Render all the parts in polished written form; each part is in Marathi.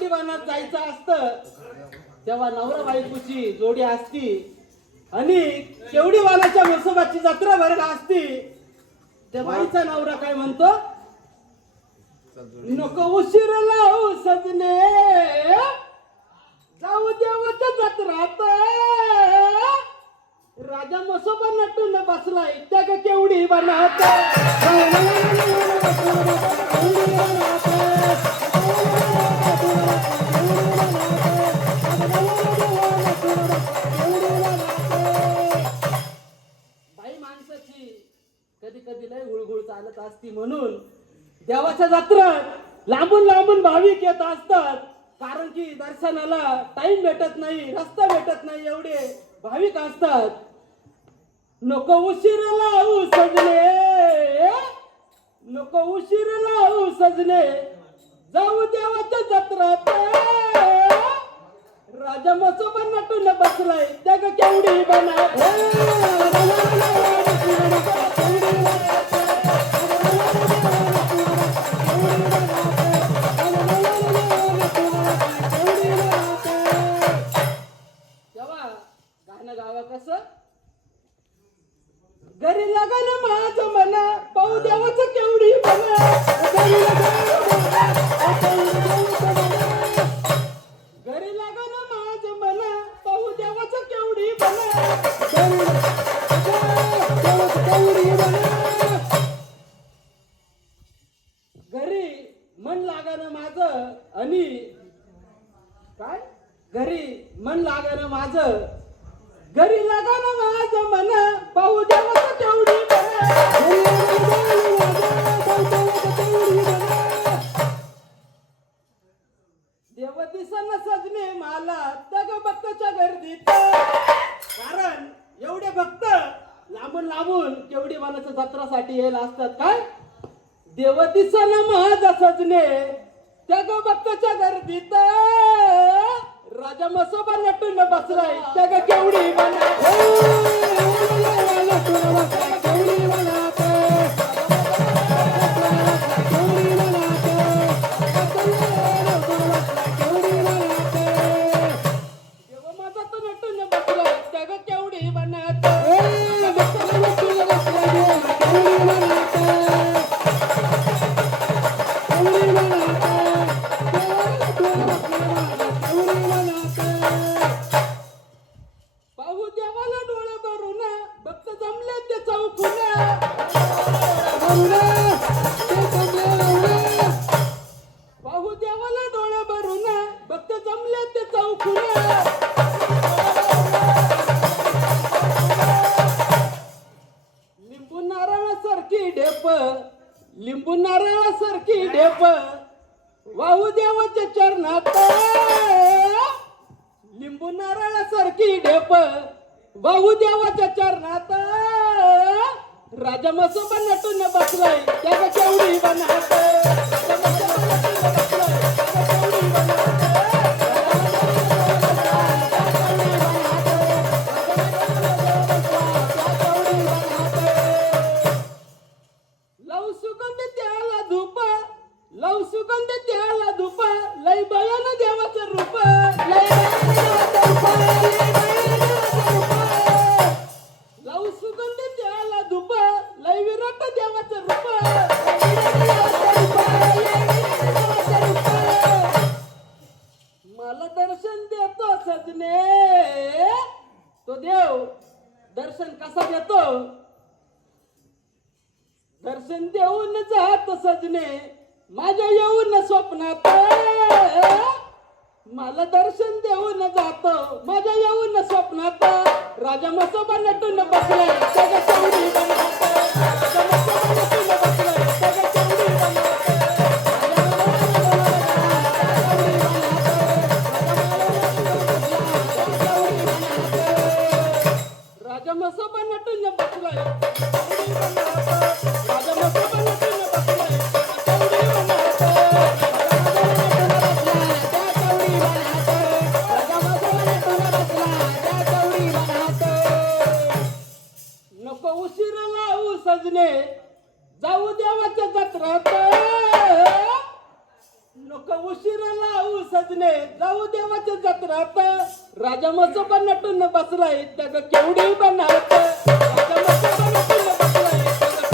केवढी वनात जायचं असतं तेव्हा नवरा बायकोची जोडी असती आणि केवढी वानाच्या म्हसोबाची जत्रा भरला असती. त्या बाईचा नवरा काय म्हणतो, नको उशीर लावू सजने जाऊ देवाच्या जत्रात. राजा म्हसोबा नटून बसलाय त्या ग केवढी वनात. कधी कधी लय गुळगुळ चालत असती म्हणून देवाच्या जत्रात लांबून लांबून भाविक येत असतात. कारण की दर्शनाला टाइम भेटत नाही, रस्ता भेटत नाही, एवढे भाविक असतात. नको उशीर लावू सजने, नको उशीर लावू सजने जाऊ देवाच्या जत्रात. राजा म्हसोबा नटून बसलाय त्या ग केवढी वनात. घरी लागन माझं मला पाहू देवाचं केवढी मला. घरी लागन माझं मला पाहू देवाचं केवढी मला. घरी मन लागन माझं आणि काय घरी मन लागन माझं, घरी लागन माझं मन पाहू देवाचं केवढी देव दिसन सजने मला तग भक्ताच्या गर्दीत. कारण एवढे भक्त लांबून लांबून केवढी वनाच्या जत्रासाठी यायला असतात. काय देव दिसन माझा सजने तग भक्ताच्या गर्दीत. राजा म्हसोबा नटून बसलाय त्या ग केवढी वनात. देव माझा तो नटून बसलाय त्या ग केवढी वनात. पाहू देवाला डोळे भरून भक्त जमले ते चौकून. पाहू देवाला डोळे भरून भक्त जमले ते चौकून. लिंबू नारळासारखी ढेप, लिंबू नारळासारखी ढेप वाहू देवाच्या चरणात. लिंबू नारळासारखी ढेप वाहू देवाच्या चरणात. राजा म्हसोबा नटून बसलाय त्या ग केवढी वनात. लव सुगंध त्याला धूप, लव सुगंध त्याला धूप लय बयान देवाचं रूप. लव सुगंध त्याला धूप लय विराट देवाचं रूप. मला दर्शन देतो सजने, तो देव दर्शन कसा देतो. दर्शन देऊन जात सजने माझ्या येऊन स्वप्नात. मला दर्शन देऊन जातो माझ्या येऊन स्वप्नात. राजा म्हसोबा नटून बसलाय त्या ग केवढी वनात. राजा म्हसोबा नटून बसलाय त्या ग केवढी वनात. राजा म्हसोबा नटून बसलाय केवढी वनात. राजा म्हसोबा नटून बसलाय केवढी वनात. नको उशीर लावू सजने राहत राजा मस्त पण नटून बसलाय त्याग केवढी बनावत राजा मस्त पण नटून बसलाय त्याग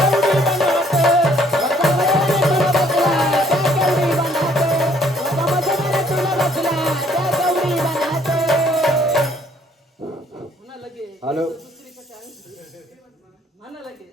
केवढी बनावत म्हणा लगे हॅलो. दुसरी कशी म्हणा लगे